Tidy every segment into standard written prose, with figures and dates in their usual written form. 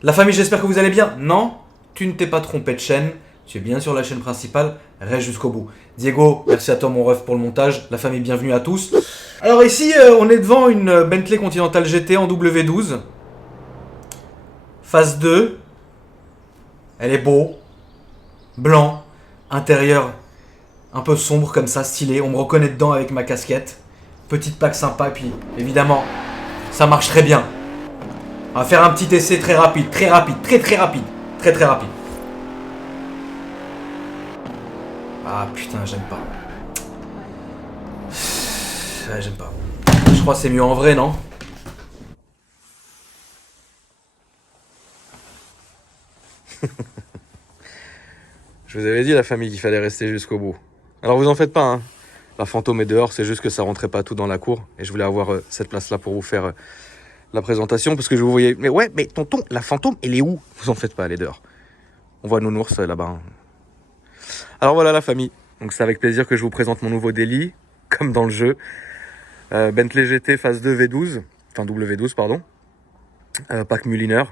La famille, j'espère que vous allez bien. Non, tu ne t'es pas trompé de chaîne. Tu es bien sur la chaîne principale. Reste jusqu'au bout. Diego, merci à toi mon ref pour le montage. La famille, bienvenue à tous. Alors ici, on est devant une Bentley Continental GT en W12. Phase 2. Elle est beau. Blanc. Intérieur un peu sombre comme ça, stylé. On me reconnaît dedans avec ma casquette. Petite plaque sympa. Et puis, évidemment, ça marche très bien. On va faire un petit essai très rapide. Très rapide. Très rapide. Très rapide. Ah putain, j'aime pas. Ouais, j'aime pas. Je crois que c'est mieux en vrai, non? Je vous avais dit, la famille, qu'il fallait rester jusqu'au bout. Alors vous en faites pas, hein. La fantôme est dehors, c'est juste que ça rentrait pas tout dans la cour. Et je voulais avoir cette place-là pour vous faire la présentation, parce que je vous voyais... Mais ouais, mais tonton, la fantôme, elle est où? Vous en faites pas, elle est dehors. On voit Nounours là-bas, hein. Alors voilà la famille. Donc c'est avec plaisir que je vous présente mon nouveau délit, comme dans le jeu. Bentley GT phase 2 V12, enfin W12 pardon. Pack Mulliner.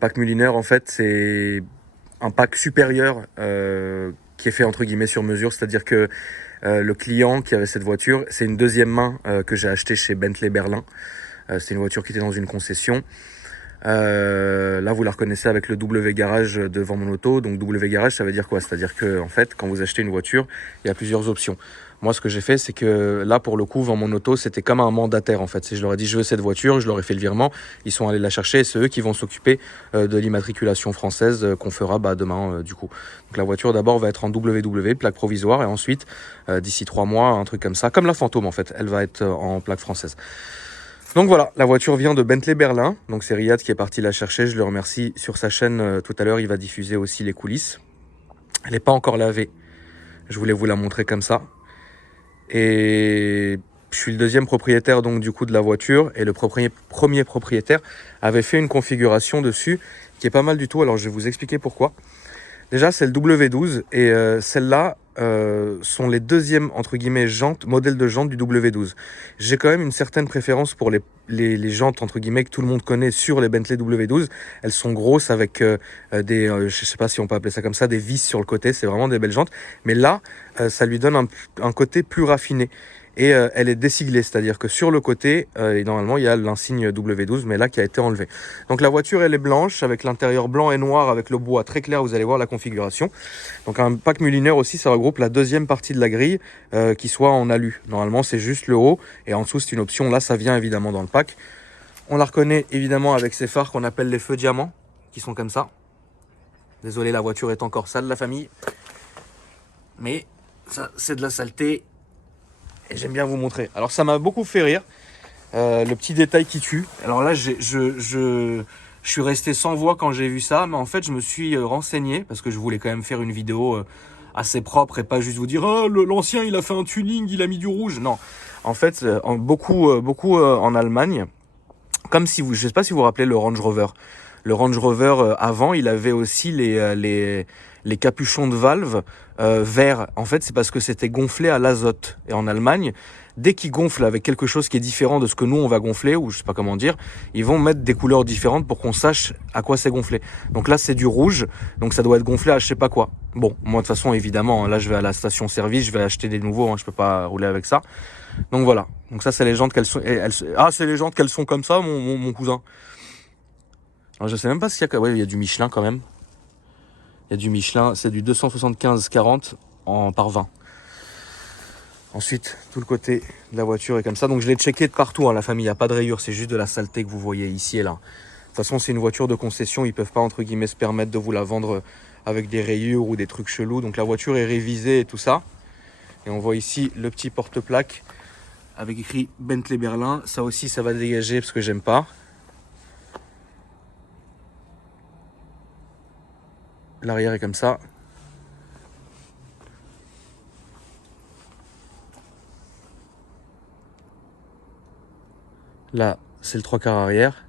Pack Mulliner en fait c'est un pack supérieur qui est fait entre guillemets sur mesure, c'est-à-dire que le client qui avait cette voiture, c'est une deuxième main que j'ai achetée chez Bentley Berlin. C'est une voiture qui était dans une concession. Là, vous la reconnaissez avec le W garage devant mon auto. Donc W garage, ça veut dire quoi? C'est-à-dire que en fait, quand vous achetez une voiture, il y a plusieurs options. Moi, ce que j'ai fait, c'est que là, pour le coup, dans mon auto, c'était comme un mandataire en fait. Si je leur ai dit je veux cette voiture, je leur ai fait le virement, ils sont allés la chercher et c'est eux qui vont s'occuper de l'immatriculation française qu'on fera demain du coup. Donc la voiture d'abord va être en WW, plaque provisoire, et ensuite, d'ici 3 mois, un truc comme ça, comme la fantôme en fait, elle va être en plaque française. Donc voilà, la voiture vient de Bentley Berlin. Donc c'est Riyad qui est parti la chercher. Je le remercie sur sa chaîne tout à l'heure. Il va diffuser aussi les coulisses. Elle n'est pas encore lavée. Je voulais vous la montrer comme ça. Et je suis le deuxième propriétaire donc du coup de la voiture. Et le premier propriétaire avait fait une configuration dessus qui est pas mal du tout. Alors je vais vous expliquer pourquoi. Déjà, c'est le W12 et celles-là sont les deuxièmes, entre guillemets, modèles de jantes du W12. J'ai quand même une certaine préférence pour les jantes, entre guillemets, que tout le monde connaît sur les Bentley W12. Elles sont grosses avec je sais pas si on peut appeler ça comme ça, des vis sur le côté. C'est vraiment des belles jantes. Mais là, ça lui donne un côté plus raffiné. Et elle est désiglée, c'est-à-dire que sur le côté, et normalement, il y a l'insigne W12, mais là, qui a été enlevé. Donc la voiture, elle est blanche, avec l'intérieur blanc et noir, avec le bois très clair, vous allez voir la configuration. Donc un pack Mulliner aussi, ça regroupe la deuxième partie de la grille, qui soit en alu. Normalement, c'est juste le haut, et en dessous, c'est une option. Là, ça vient évidemment dans le pack. On la reconnaît évidemment avec ces phares qu'on appelle les feux diamants, qui sont comme ça. Désolé, la voiture est encore sale, la famille. Mais ça, c'est de la saleté. Et j'aime bien vous montrer. Alors ça m'a beaucoup fait rire. Le petit détail qui tue. Alors là, je suis resté sans voix quand j'ai vu ça, mais en fait, je me suis renseigné parce que je voulais quand même faire une vidéo assez propre et pas juste vous dire ah, l'ancien il a fait un tuning, il a mis du rouge. Non, en fait, beaucoup en Allemagne, comme si vous, je sais pas si vous vous rappelez le Range Rover. Le Range Rover avant, il avait aussi les capuchons de valve verts. En fait, c'est parce que c'était gonflé à l'azote. Et en Allemagne, dès qu'ils gonflent avec quelque chose qui est différent de ce que nous on va gonfler, ou je sais pas comment dire, ils vont mettre des couleurs différentes pour qu'on sache à quoi c'est gonflé. Donc là, c'est du rouge, donc ça doit être gonflé à je sais pas quoi. Bon, moi de toute façon, évidemment, là je vais à la station-service, je vais acheter des nouveaux, hein, je peux pas rouler avec ça. Donc voilà. Donc ça, c'est les jantes qu'elles sont. Ah, c'est les jantes qu'elles sont comme ça, mon cousin. Alors, je sais même pas s'il y a. Ouais, il y a du Michelin quand même. Il y a du Michelin, c'est du 275-40 par 20. Ensuite, tout le côté de la voiture est comme ça. Donc je l'ai checké de partout, hein, la famille. Il n'y a pas de rayures, c'est juste de la saleté que vous voyez ici et là. De toute façon, c'est une voiture de concession. Ils ne peuvent pas, entre guillemets, se permettre de vous la vendre avec des rayures ou des trucs chelous. Donc la voiture est révisée et tout ça. Et on voit ici le petit porte-plaque avec écrit Bentley Berlin. Ça aussi, ça va dégager parce que j'aime pas. L'arrière est comme ça. Là, c'est le 3/4 arrière.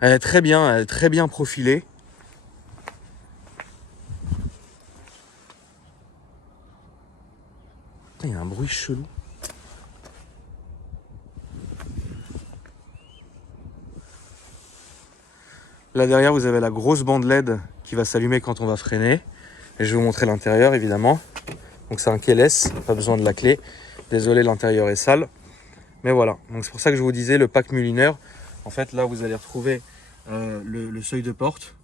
Elle est très bien profilée. Il y a un bruit chelou. Là derrière, vous avez la grosse bande LED qui va s'allumer quand on va freiner. Et je vais vous montrer l'intérieur, évidemment. Donc c'est un keyless, pas besoin de la clé. Désolé, l'intérieur est sale. Mais voilà, donc c'est pour ça que je vous disais, le pack Mulliner. En fait, là, vous allez retrouver le seuil de porte.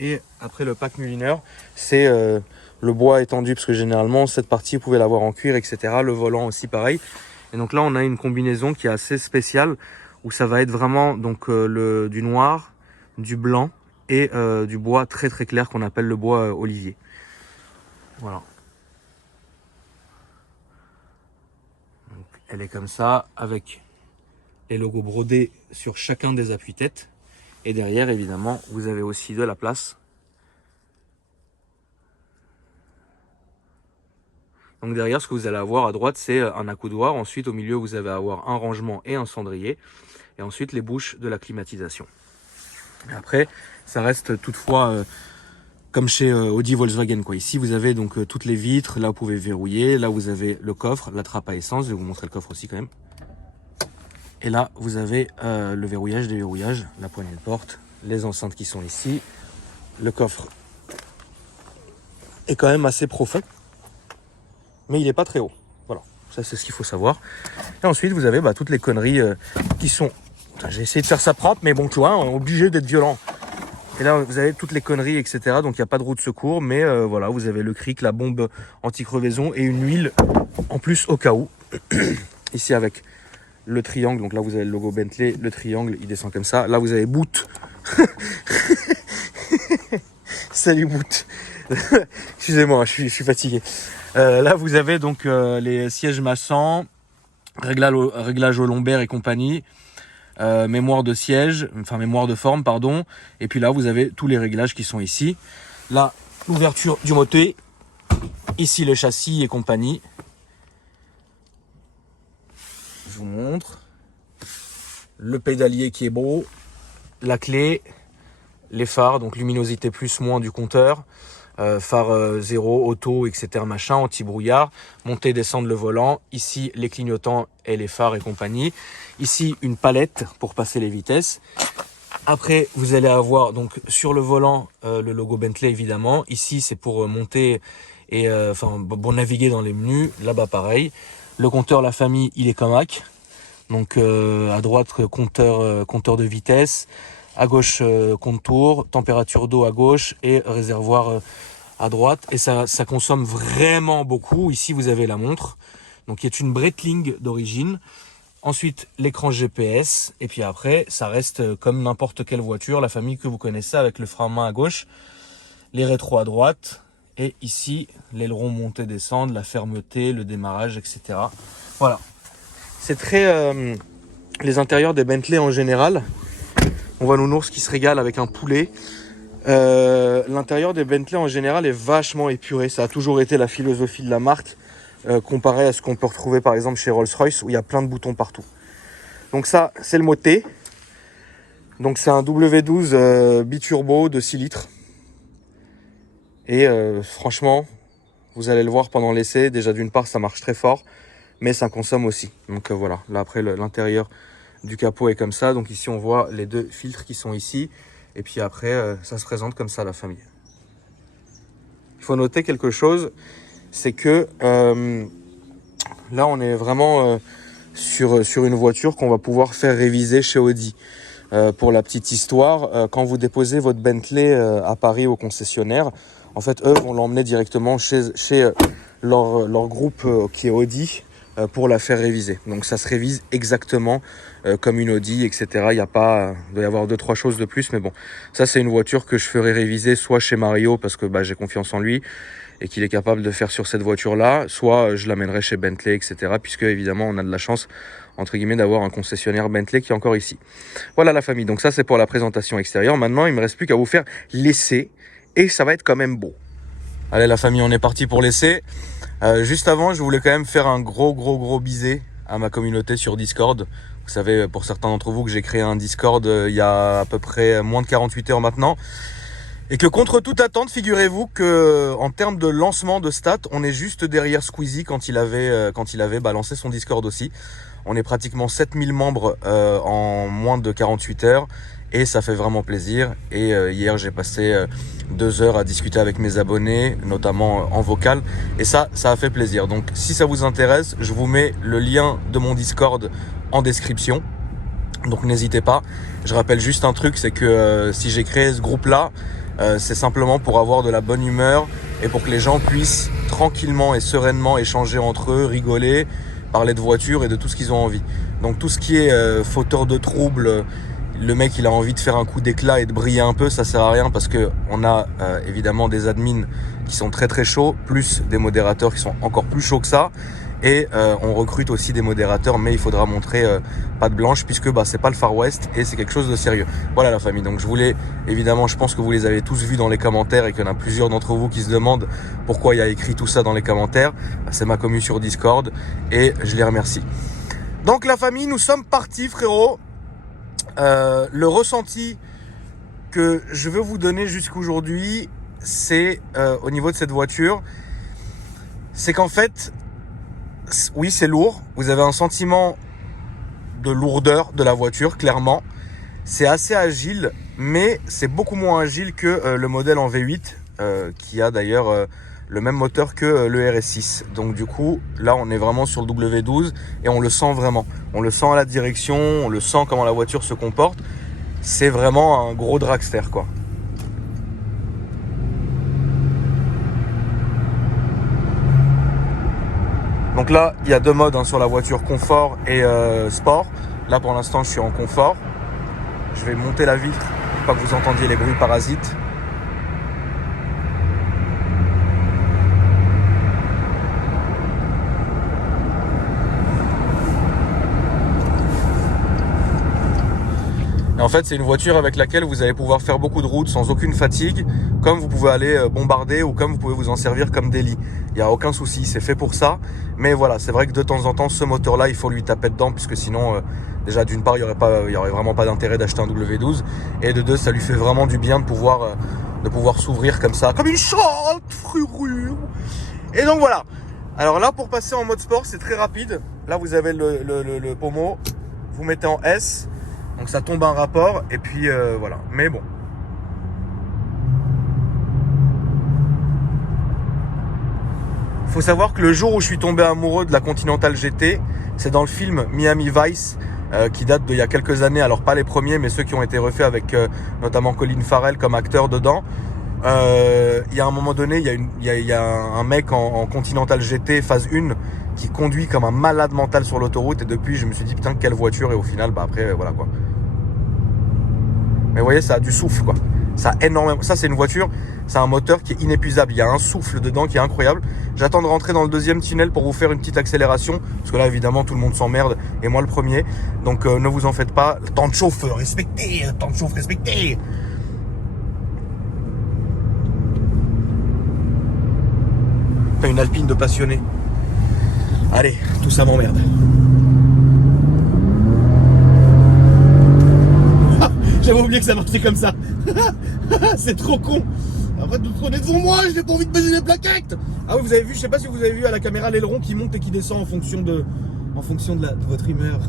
Et après, le pack Mulliner, c'est le bois étendu. Parce que généralement, cette partie, vous pouvez l'avoir en cuir, etc. Le volant aussi, pareil. Et donc là, on a une combinaison qui est assez spéciale. Où ça va être vraiment donc, du noir, du blanc et du bois très très clair qu'on appelle le bois olivier. Voilà. Donc, elle est comme ça avec les logos brodés sur chacun des appuis-têtes. Et derrière, évidemment, vous avez aussi de la place. Donc derrière, ce que vous allez avoir à droite, c'est un accoudoir. Ensuite, au milieu, vous allez avoir un rangement et un cendrier. Et ensuite, les bouches de la climatisation. Et après, ça reste toutefois comme chez Audi Volkswagen, quoi. Ici, vous avez donc toutes les vitres. Là, vous pouvez verrouiller. Là, vous avez le coffre, la trappe à essence. Je vais vous montrer le coffre aussi quand même. Et là, vous avez le verrouillage, déverrouillage, la poignée de porte, les enceintes qui sont ici. Le coffre est quand même assez profond, mais il n'est pas très haut. Voilà, ça c'est ce qu'il faut savoir. Et ensuite, vous avez toutes les conneries qui sont... J'ai essayé de faire ça propre, mais bon, tu vois, on est obligé d'être violent. Et là, vous avez toutes les conneries, etc. Donc, il n'y a pas de roue de secours, mais voilà, vous avez le cric, la bombe anti-crevaison et une huile en plus au cas où. Ici, avec le triangle, donc là, vous avez le logo Bentley, le triangle, il descend comme ça. Là, vous avez boot. Salut boot. Excusez-moi, je suis fatigué. Là, vous avez donc les sièges massants, réglage au lombaire et compagnie. Mémoire de siège, enfin mémoire de forme, pardon. Et puis là, vous avez tous les réglages qui sont ici. Là, l'ouverture du moteur. Ici, le châssis et compagnie. Je vous montre. Le pédalier qui est beau. La clé. Les phares, donc luminosité plus, moins du compteur. Phare 0, auto, etc. machin, anti-brouillard. Monter, descendre le volant. Ici, les clignotants et les phares et compagnie. Ici, une palette pour passer les vitesses. Après, vous allez avoir donc sur le volant le logo Bentley évidemment. Ici, c'est pour monter et pour naviguer dans les menus. Là-bas, pareil. Le compteur, la famille, il est Comac. Donc à droite, compteur de vitesse. À gauche, contour, température d'eau à gauche et réservoir à droite. Et ça consomme vraiment beaucoup. Ici, vous avez la montre, donc qui est une Breitling d'origine. Ensuite, l'écran GPS. Et puis après, ça reste comme n'importe quelle voiture, la famille que vous connaissez, avec le frein à main à gauche, les rétros à droite. Et ici, l'aileron monter-descendre, la fermeté, le démarrage, etc. Voilà. C'est très... les intérieurs des Bentley en général... On voit Nounours qui se régale avec un poulet. L'intérieur des Bentley en général est vachement épuré. Ça a toujours été la philosophie de la marque, comparé à ce qu'on peut retrouver par exemple chez Rolls-Royce où il y a plein de boutons partout. Donc ça, c'est le moteur. Donc c'est un W12 biturbo de 6 litres. Et franchement, vous allez le voir pendant l'essai. Déjà d'une part, ça marche très fort, mais ça consomme aussi. Donc voilà, là après l'intérieur du capot est comme ça. Donc ici on voit les deux filtres qui sont ici. Et puis après ça se présente comme ça la famille. Il faut noter quelque chose, c'est que là on est vraiment sur une voiture qu'on va pouvoir faire réviser chez Audi. Pour la petite histoire, quand vous déposez votre Bentley à Paris au concessionnaire, en fait eux vont l'emmener directement chez leur groupe qui est Audi. Pour la faire réviser. Donc ça se révise exactement comme une Audi, etc. Il doit y avoir 2-3 choses de plus, mais bon, ça c'est une voiture que je ferai réviser soit chez Mario parce que j'ai confiance en lui et qu'il est capable de faire sur cette voiture-là, soit je l'amènerai chez Bentley, etc. Puisque évidemment on a de la chance entre guillemets d'avoir un concessionnaire Bentley qui est encore ici. Voilà la famille. Donc ça c'est pour la présentation extérieure. Maintenant il me reste plus qu'à vous faire l'essai et ça va être quand même beau. Allez la famille, on est parti pour l'essai. Juste avant, je voulais quand même faire un gros bisé à ma communauté sur Discord. Vous savez, pour certains d'entre vous, que j'ai créé un Discord il y a à peu près moins de 48 heures maintenant. Et que contre toute attente, figurez-vous que en termes de lancement de stats, on est juste derrière Squeezie quand il avait balancé son Discord aussi. On est pratiquement 7000 membres en moins de 48 heures. et ça fait vraiment plaisir. Et hier j'ai passé 2 heures à discuter avec mes abonnés, notamment en vocal, et ça a fait plaisir. Donc si ça vous intéresse, je vous mets le lien de mon Discord en description, donc n'hésitez pas. Je rappelle juste un truc, c'est que si j'ai créé ce groupe là, c'est simplement pour avoir de la bonne humeur et pour que les gens puissent tranquillement et sereinement échanger entre eux, rigoler, parler de voiture et de tout ce qu'ils ont envie. Donc tout ce qui est fauteur de troubles, le mec il a envie de faire un coup d'éclat et de briller un peu, ça sert à rien, parce que on a évidemment des admins qui sont très très chauds, plus des modérateurs qui sont encore plus chauds que ça. Et on recrute aussi des modérateurs, mais il faudra montrer patte blanche, puisque c'est pas le Far West et c'est quelque chose de sérieux. Voilà la famille, donc je voulais, évidemment, je pense que vous les avez tous vus dans les commentaires et qu'il y en a plusieurs d'entre vous qui se demandent pourquoi il y a écrit tout ça dans les commentaires. C'est ma commu sur Discord et je les remercie. Donc la famille, nous sommes partis, frérot. Le ressenti que je veux vous donner jusqu'aujourd'hui, c'est au niveau de cette voiture, c'est qu'en fait, oui, c'est lourd. Vous avez un sentiment de lourdeur de la voiture, clairement. C'est assez agile, mais c'est beaucoup moins agile que le modèle en V8, qui a d'ailleurs le même moteur que le RS6. Donc du coup, là, on est vraiment sur le W12 et on le sent vraiment. On le sent à la direction, on le sent comment la voiture se comporte. C'est vraiment un gros dragster, quoi. Donc là, il y a 2 modes sur la voiture, confort et sport. Là, pour l'instant, je suis en confort. Je vais monter la vitre pour pas que vous entendiez les bruits parasites. Et en fait, c'est une voiture avec laquelle vous allez pouvoir faire beaucoup de routes sans aucune fatigue, comme vous pouvez aller bombarder ou comme vous pouvez vous en servir comme délit. Il n'y a aucun souci, c'est fait pour ça. Mais voilà, c'est vrai que de temps en temps, ce moteur-là, il faut lui taper dedans, puisque sinon, déjà d'une part, il y aurait vraiment pas d'intérêt d'acheter un W12. Et de deux, ça lui fait vraiment du bien de pouvoir s'ouvrir comme ça, comme une chante, frérot. Et donc voilà. Alors là, pour passer en mode sport, c'est très rapide. Là, vous avez le pommeau, vous mettez en S. Donc ça tombe un rapport et puis voilà. Mais bon. Faut savoir que le jour où je suis tombé amoureux de la Continental GT, c'est dans le film Miami Vice, qui date d'il y a quelques années. Alors pas les premiers, mais ceux qui ont été refaits avec notamment Colin Farrell comme acteur dedans. Il y a un moment donné, il y a un mec en Continental GT phase 1 qui conduit comme un malade mental sur l'autoroute, et depuis je me suis dit putain quelle voiture, et au final après voilà quoi. Mais vous voyez, ça a du souffle quoi. Ça a énormément. Ça c'est une voiture, c'est un moteur qui est inépuisable. Il y a un souffle dedans qui est incroyable. J'attends de rentrer dans le deuxième tunnel pour vous faire une petite accélération, parce que là évidemment tout le monde s'emmerde et moi le premier. Donc ne vous en faites pas. Temps de chauffe respecté, temps de chauffe respecté. Une Alpine de passionné. Allez, tout ça m'emmerde. J'avais oublié que ça marchait comme ça. C'est trop con. Arrête de tourner devant moi, j'ai pas envie de baiser les plaquettes. Ah oui, vous avez vu, je sais pas si vous avez vu à la caméra l'aileron qui monte et qui descend en fonction de votre humeur.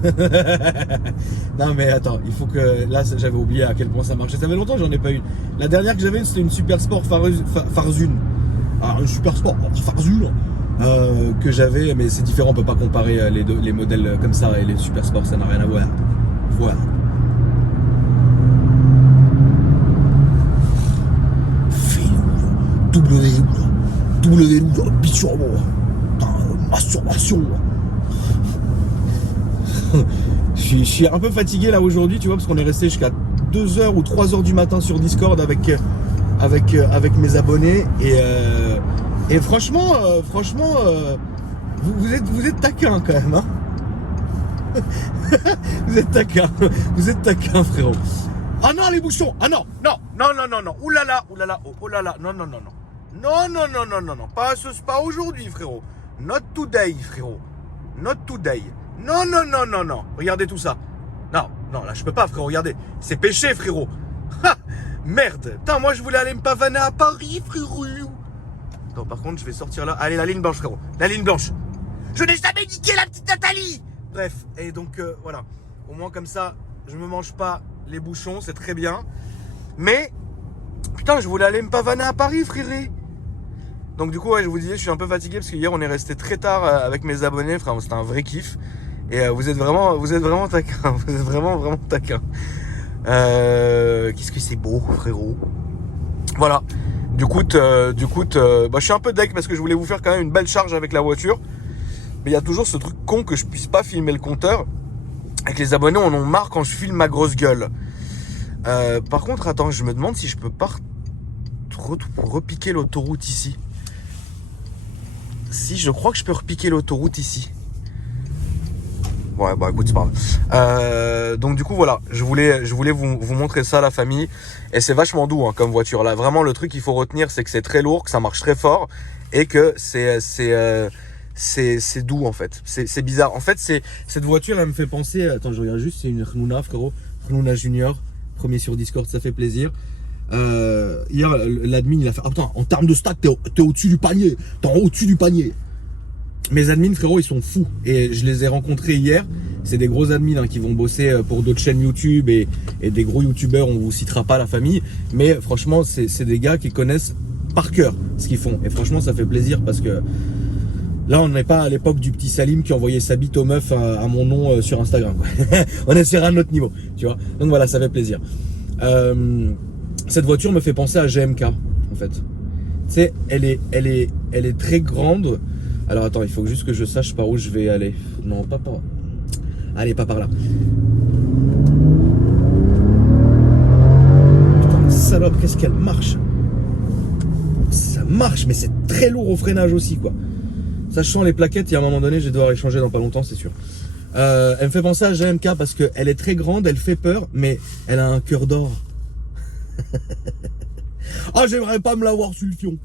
Non mais attends, il faut que... Là, j'avais oublié à quel point ça marchait. Ça fait longtemps que j'en ai pas eu. La dernière que j'avais, c'était une Super Sport Farzune. Ah, un Super Sport Farzune que j'avais, mais c'est différent, on peut pas comparer les modèles comme ça et les Super Sport, ça n'a rien à voir. Voilà. W, masturbation. Je suis un peu fatigué là aujourd'hui, tu vois, parce qu'on est resté jusqu'à 2h ou 3h du matin sur Discord avec mes abonnés, et franchement, vous êtes taquin quand même, hein. Vous êtes taquin, frérot. Ah non, les bouchons. Ah non. Oulala, oh là là, non. Pas aujourd'hui, frérot. Not today, frérot. Not today. Non. Regardez tout ça. Non, là je peux pas, frérot. Regardez, c'est péché, frérot. Ha, merde. Putain, moi je voulais aller me pavaner à Paris, frérot. Non, par contre, je vais sortir là. Allez, la ligne blanche, frérot. La ligne blanche. Je n'ai jamais niqué la petite Nathalie. Bref, et donc voilà. Au moins comme ça, je me mange pas les bouchons, c'est très bien. Mais, putain, je voulais aller me pavaner à Paris, fréré. Donc du coup, ouais, je vous disais, je suis un peu fatigué parce qu'hier, on est resté très tard avec mes abonnés, frère. C'était un vrai kiff. Et vous êtes vraiment taquin. Vous êtes vraiment taquin. Qu'est-ce que c'est beau, frérot. Voilà. Du coup, je suis un peu deck parce que je voulais vous faire quand même une belle charge avec la voiture. Mais il y a toujours ce truc con que je puisse pas filmer le compteur. Avec les abonnés, on en marre quand je filme ma grosse gueule. Par contre, attends, je me demande si je peux pas repiquer l'autoroute ici. Si, je crois que je peux repiquer l'autoroute ici. Ouais, bah écoute, c'est pas grave. Donc du coup, voilà, je voulais vous montrer ça, la famille. Et c'est vachement doux comme voiture. Là, vraiment, le truc qu'il faut retenir, c'est que c'est très lourd, que ça marche très fort. Et que c'est doux, en fait. C'est bizarre. En fait, cette voiture, elle me fait penser... Attends, je regarde juste, c'est une Renuna, frérot. Renuna Junior. Premier sur Discord, ça fait plaisir. Hier, l'admin, il a fait... Ah putain, en termes de stats, t'es au-dessus du panier. T'es au-dessus du panier. Mes admins, frérot, ils sont fous. Et je les ai rencontrés hier. C'est des gros admins qui vont bosser pour d'autres chaînes YouTube et des gros youtubeurs. On vous citera pas, la famille. Mais franchement, c'est des gars qui connaissent par cœur ce qu'ils font. Et franchement, ça fait plaisir parce que là, on n'est pas à l'époque du petit Salim qui envoyait sa bite aux meufs à mon nom sur Instagram. On est sur un autre niveau, tu vois. Donc voilà, ça fait plaisir. Cette voiture me fait penser à GMK, en fait. Tu sais, elle est très grande. Alors attends, il faut juste que je sache par où je vais aller. Non, pas par... Allez, pas par là. Putain, salope, qu'est-ce qu'elle marche. Ça marche, mais c'est très lourd au freinage aussi, quoi. Sachant les plaquettes, il y a un moment donné, je vais devoir les changer dans pas longtemps, c'est sûr. Elle me fait penser à GMK parce qu'elle est très grande, elle fait peur, mais elle a un cœur d'or. Ah, j'aimerais pas me l'avoir sur le fion.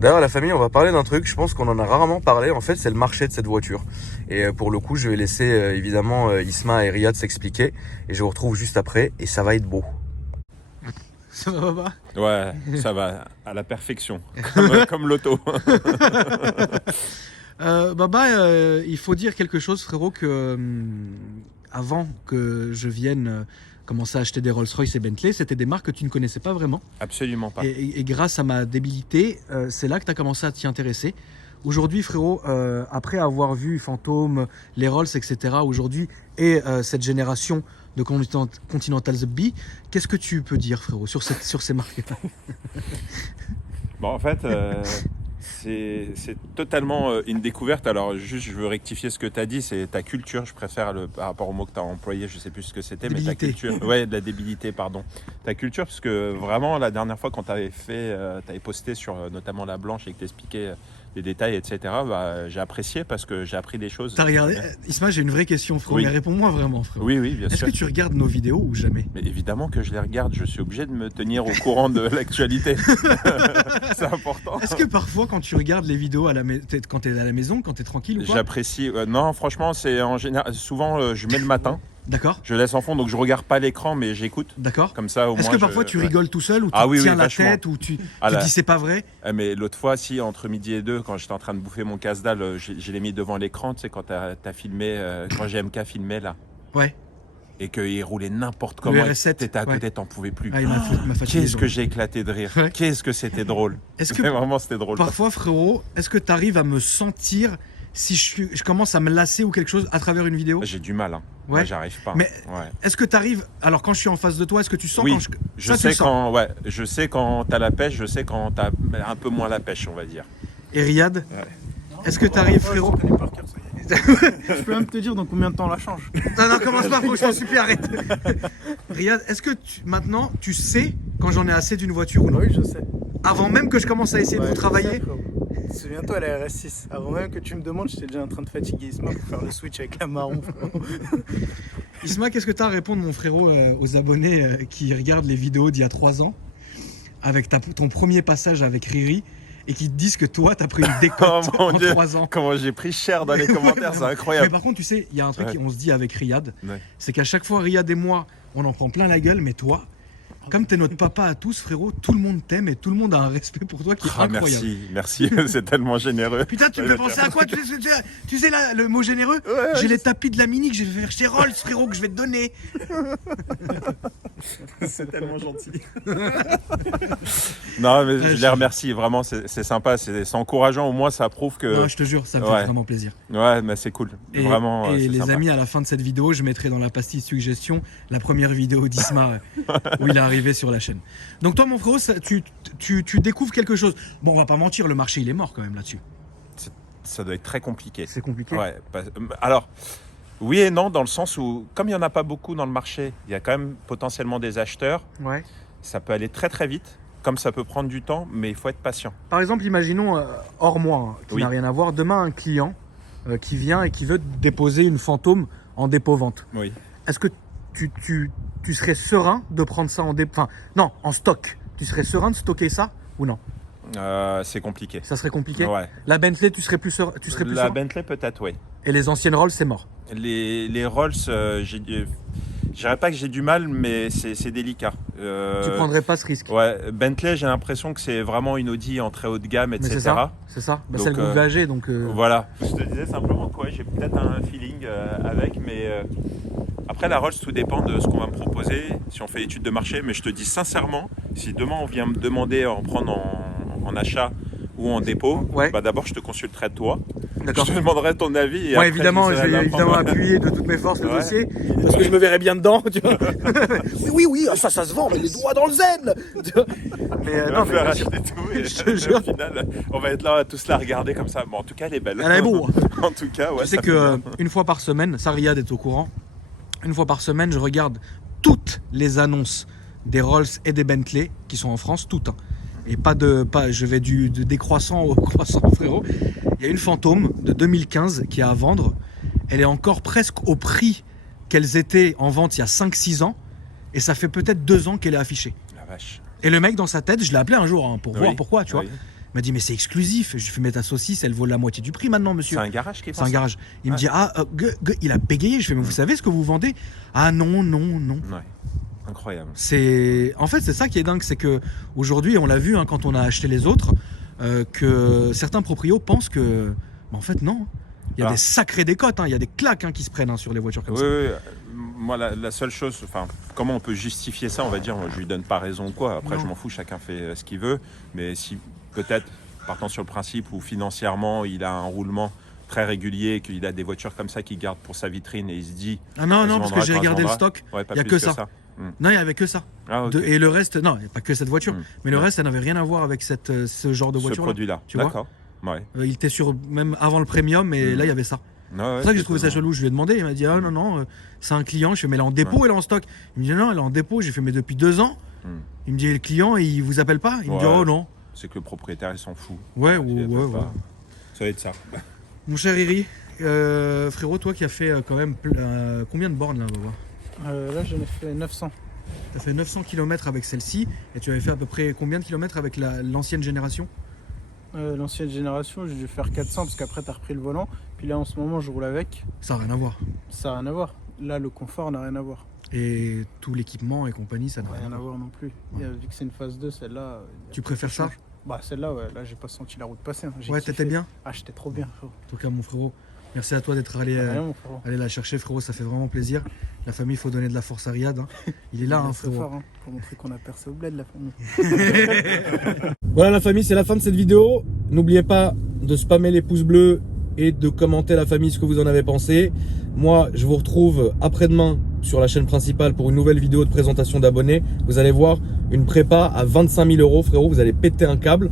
D'ailleurs, la famille, on va parler d'un truc, je pense qu'on en a rarement parlé, en fait, c'est le marché de cette voiture. Et pour le coup, je vais laisser évidemment Isma et Riyad s'expliquer, et je vous retrouve juste après, et ça va être beau. Ça va, Baba? Ouais, ça va, à la perfection, comme l'auto. Baba, il faut dire quelque chose, frérot, que avant que je vienne commencer à acheter des Rolls-Royce et Bentley, c'était des marques que tu ne connaissais pas vraiment. Absolument pas. Et grâce à ma débilité, c'est là que tu as commencé à t'y intéresser. Aujourd'hui, frérot, après avoir vu Phantom, les Rolls, etc., aujourd'hui, et cette génération de Continental The Bee, qu'est-ce que tu peux dire, frérot, sur ces marques-là? Bon, en fait, c'est totalement une découverte. Alors, juste, je veux rectifier ce que tu as dit, c'est ta culture. Je préfère, par rapport au mot que tu as employé, je sais plus ce que c'était, mais ta culture. Ouais, de la débilité, pardon. Ta culture, parce que vraiment, la dernière fois, quand tu avais posté sur notamment la blanche et que tu expliquais les détails, etc., bah, j'ai apprécié parce que j'ai appris des choses. T'as regardé Isma, j'ai une vraie question, frérot. Oui. Mais réponds-moi vraiment, frérot. Oui, bien sûr. Est-ce que tu regardes nos vidéos ou jamais? Mais évidemment que je les regarde, je suis obligé de me tenir au courant de l'actualité. C'est important. Est-ce que parfois, quand tu regardes les vidéos quand tu es à la maison, quand tu es tranquille ou quoi? J'apprécie. Non, franchement, c'est en général. Souvent, je mets le matin. D'accord. Je laisse en fond, donc je regarde pas l'écran, mais j'écoute. D'accord. Comme ça, au moins. Est-ce que parfois tu rigoles tout seul ou tu tiens la tête ou tu dis c'est pas vrai? Mais l'autre fois, si, entre midi et 2, quand j'étais en train de bouffer mon casse-dalle, je l'ai mis devant l'écran, tu sais, quand t'as filmé, quand GMK filmait là. Ouais. Et qu'il roulait n'importe comment. T'étais à côté, t'en pouvais plus. Ah, il m'a fatigué. Qu'est-ce que j'ai éclaté de rire. Ouais. Qu'est-ce que c'était drôle. Vraiment, c'était drôle. Parfois, frérot, est-ce que tu arrives à me sentir si je commence à me lasser ou quelque chose à travers une vidéo? J'ai du mal. Hein. Ouais. Moi, j'arrive pas. Mais est-ce que tu arrives... Alors, quand je suis en face de toi, est-ce que tu sens oui, quand je sais quand t'as la pêche, je sais quand t'as un peu moins la pêche, on va dire. Et Riyad, est-ce que tu arrives, frérot? Je peux même te dire dans combien de temps on la change. Non, commence pas, franchement, super, arrête. Riyad, est-ce que maintenant, tu sais quand j'en ai assez d'une voiture ou non? Oui, je sais. Avant même que je commence à essayer de vous travailler? Souviens-toi, la RS6, avant même que tu me demandes, j'étais déjà en train de fatiguer Isma pour faire le switch avec la marron. Isma, qu'est-ce que tu as à répondre, mon frérot, aux abonnés qui regardent les vidéos d'il y a 3 ans, avec ton premier passage avec Riri, et qui te disent que toi, t'as pris une décote en 3 ans? Comment j'ai pris cher dans les commentaires, c'est incroyable. Mais par contre, tu sais, il y a un truc qu'on se dit avec Riyad, c'est qu'à chaque fois, Riyad et moi, on en prend plein la gueule, mais toi, Comme t'es notre papa à tous, frérot, tout le monde t'aime et tout le monde a un respect pour toi qui est incroyable. Merci, c'est tellement généreux. Putain, tu me fais penser à quoi? Tu sais là, le mot généreux? J'ai les tapis de la mini que je vais faire chez Rolls, frérot, que je vais te donner. C'est tellement gentil. Non, mais je les remercie, vraiment, c'est sympa, c'est encourageant. Au moins, ça prouve que. Non, je te jure, ça me fait vraiment plaisir. Ouais, mais c'est cool. Vraiment. Et les sympa. amis, à la fin de cette vidéo, je mettrai dans la pastille suggestion la première vidéo d'Isma où il est arrivé sur la chaîne. Donc, toi, mon frérot, tu découvres quelque chose. Bon, on va pas mentir, le marché, il est mort quand même là-dessus. Ça doit être très compliqué. C'est compliqué. Ouais. Alors. Oui et non, dans le sens où, comme il n'y en a pas beaucoup dans le marché, il y a quand même potentiellement des acheteurs. Ouais. Ça peut aller très très vite, comme ça peut prendre du temps, mais il faut être patient. Par exemple, imaginons, hors moi, qui n'a rien à voir, demain un client qui vient et qui veut déposer une fantôme en dépôt-vente. Oui. Est-ce que tu serais serein de prendre ça en dépôt, enfin, non, en stock? Tu serais serein de stocker ça ou non? C'est compliqué. Ça serait compliqué. Ouais. La Bentley, tu serais plus serein? La Bentley peut-être, oui. Et les anciennes Rolls, c'est mort. Les Rolls, je dirais pas que j'ai du mal, mais c'est délicat. Tu prendrais pas ce risque? Ouais, Bentley, j'ai l'impression que c'est vraiment une Audi en très haut de gamme, etc. C'est ça. Bah, Donc, c'est le groupe VAG, donc. Voilà. Je te disais simplement que j'ai peut-être un feeling avec, mais après la Rolls, tout dépend de ce qu'on va me proposer, si on fait étude de marché. Mais je te dis sincèrement, si demain on vient me demander à en prendre en achat ou en dépôt, bah d'abord je te consulterai toi. D'accord. Je te demanderai ton avis. Et ouais, évidemment, je vais évidemment appuyer de toutes mes forces le dossier, parce que je me verrais bien dedans, tu vois. oui, ça se vend, mais les doigts dans le zen. Mais non, mais acheter tout et au final, on va être là à tous la regarder comme ça. Bon, en tout cas, elle est belle. Elle est beau. En tout cas, ouais. Je sais que une fois par semaine, ça Riyad est au courant. Une fois par semaine, je regarde toutes les annonces des Rolls et des Bentley qui sont en France, toutes. Hein. Et je vais du décroissant au croissant, frérot. Il y a une fantôme de 2015 qui est à vendre. Elle est encore presque au prix qu'elles étaient en vente il y a 5-6 ans. Et ça fait peut-être 2 ans qu'elle est affichée. La vache. Et le mec dans sa tête, je l'ai appelé un jour pour voir pourquoi, tu vois. Oui. Il m'a dit, mais c'est exclusif. Je lui ai fait, mais ta saucisse, elle vaut la moitié du prix maintenant, monsieur. C'est un garage qui est C'est un garage. Il me dit, il a bégayé. Je fais, mais vous savez ce que vous vendez? Ah non. Ouais. Incroyable. En fait, c'est ça qui est dingue, c'est que aujourd'hui, on l'a vu quand on a acheté les autres, que certains proprios pensent que, en fait, non. Il y a des sacrées décotes, il y a des claques qui se prennent sur les voitures comme ça. Oui. Moi, la seule chose, comment on peut justifier ça, on va dire, moi, je lui donne pas raison ou quoi. Après, je m'en fous, chacun fait ce qu'il veut. Mais si peut-être, partant sur le principe où financièrement, il a un roulement très régulier, qu'il a des voitures comme ça qu'il garde pour sa vitrine et il se dit... Ah non, parce que j'ai regardé le stock, il n'y a que ça. Non, il n'y avait que ça. Ah, okay. Et le reste, non, il n'y a pas que cette voiture, mais le reste, ça n'avait rien à voir avec ce genre de voiture. Ce produit-là, d'accord. Ouais. Il était sur, même avant le premium, et là, il y avait ça. C'est pour ça que j'ai trouvé ça chelou. Je lui ai demandé, il m'a dit, ah non, c'est un client. Je fais, mais elle est en dépôt ou elle est en stock? Il me dit, non, elle est en dépôt. J'ai fait, mais depuis 2 ans. Il me dit, le client, il vous appelle pas? Il me dit, oh non. C'est que le propriétaire, il s'en fout. Ouais. Ça va être ça. Mon cher Iri, frérot, toi qui as fait quand même combien de bornes là, là, j'en ai fait 900. Tu as fait 900 km avec celle-ci, et tu avais fait à peu près combien de kilomètres avec l'ancienne génération? L'ancienne génération, j'ai dû faire 400 parce qu'après, tu as repris le volant. Puis là, en ce moment, je roule avec. Ça n'a rien à voir. Ça n'a rien à voir. Là, le confort n'a rien à voir. Et tout l'équipement et compagnie, ça n'a rien à voir non plus. Vu que c'est une phase 2, celle-là... Tu préfères ça? Bah, celle-là, ouais. Là, j'ai pas senti la route passer. Ouais, t'étais bien? Ah, j'étais trop bien, frérot. En tout cas, mon frérot, merci à toi d'être allé la chercher, frérot. Ça fait vraiment plaisir. La famille, il faut donner de la force à Riyad. Il est là, frérot. Fort, pour montrer qu'on a percé au bled, la famille. Voilà, la famille, c'est la fin de cette vidéo. N'oubliez pas de spammer les pouces bleus et de commenter, la famille, ce que vous en avez pensé. Moi, je vous retrouve après-demain sur la chaîne principale pour une nouvelle vidéo de présentation d'abonnés. Vous allez voir une prépa à 25 000 €, frérot. Vous allez péter un câble.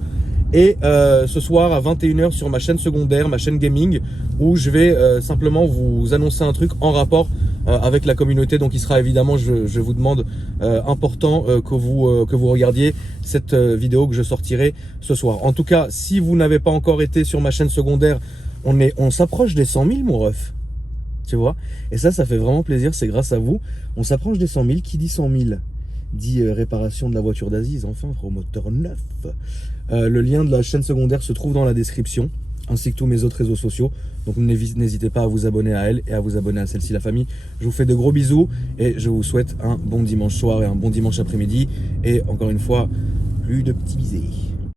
Et ce soir à 21 h sur ma chaîne secondaire, ma chaîne gaming, où je vais simplement vous annoncer un truc en rapport avec la communauté. Donc il sera évidemment, je vous demande, important que vous regardiez cette vidéo que je sortirai ce soir. En tout cas, si vous n'avez pas encore été sur ma chaîne secondaire, on s'approche des 100 000, mon ref. Tu vois? Et ça fait vraiment plaisir, c'est grâce à vous. On s'approche des 100 000. Qui dit 100 000 dit réparation de la voiture d'Aziz, enfin, moteur neuf. Le lien de la chaîne secondaire se trouve dans la description. ainsi que tous mes autres réseaux sociaux. Donc n'hésitez pas à vous abonner à elle et à vous abonner à celle-ci, la famille. Je vous fais de gros bisous et je vous souhaite un bon dimanche soir et un bon dimanche après-midi. Et encore une fois, plus de petits bisous.